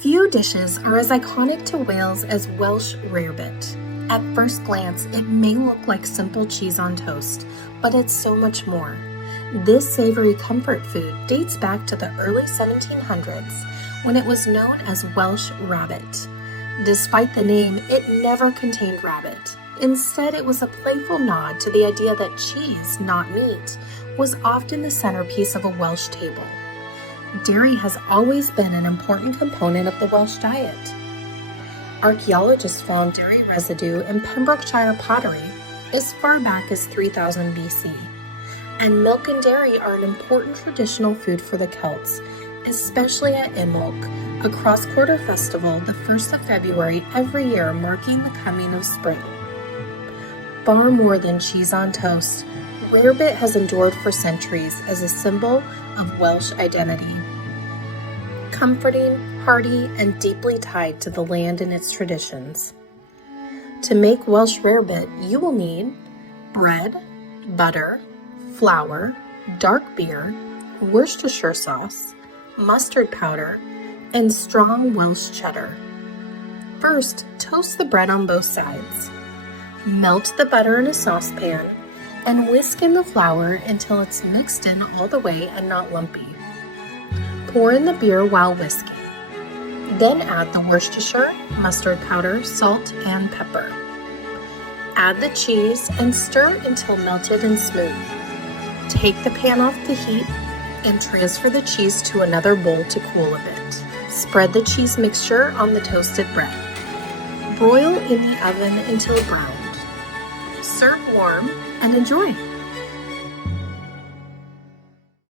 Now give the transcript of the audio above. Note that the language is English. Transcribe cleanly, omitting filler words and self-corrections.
Few dishes are as iconic to Wales as Welsh Rarebit. At first glance, it may look like simple cheese on toast, but it's so much more. This savory comfort food dates back to the early 1700s when it was known as Welsh Rarebit. Despite the name, it never contained rabbit. Instead, it was a playful nod to the idea that cheese, not meat, was often the centerpiece of a Welsh table. Dairy has always been an important component of the Welsh diet. Archaeologists found dairy residue in Pembrokeshire pottery as far back as 3000 BC, and milk and dairy are an important traditional food for the Celts, especially at Imbolc, a cross-quarter festival the 1st of February every year marking the coming of spring. Far more than cheese on toast, Rarebit has endured for centuries as a symbol of Welsh identity. Comforting, hearty, and deeply tied to the land and its traditions. To make Welsh Rarebit, you will need bread, butter, flour, dark beer, Worcestershire sauce, mustard powder, and strong Welsh cheddar. First, toast the bread on both sides. Melt the butter in a saucepan and whisk in the flour until it's mixed in all the way and not lumpy. Pour in the beer while whisking. Then add the Worcestershire, mustard powder, salt, and pepper. Add the cheese and stir until melted and smooth. Take the pan off the heat and transfer the cheese to another bowl to cool a bit. Spread the cheese mixture on the toasted bread. Broil in the oven until browned. Serve warm and enjoy.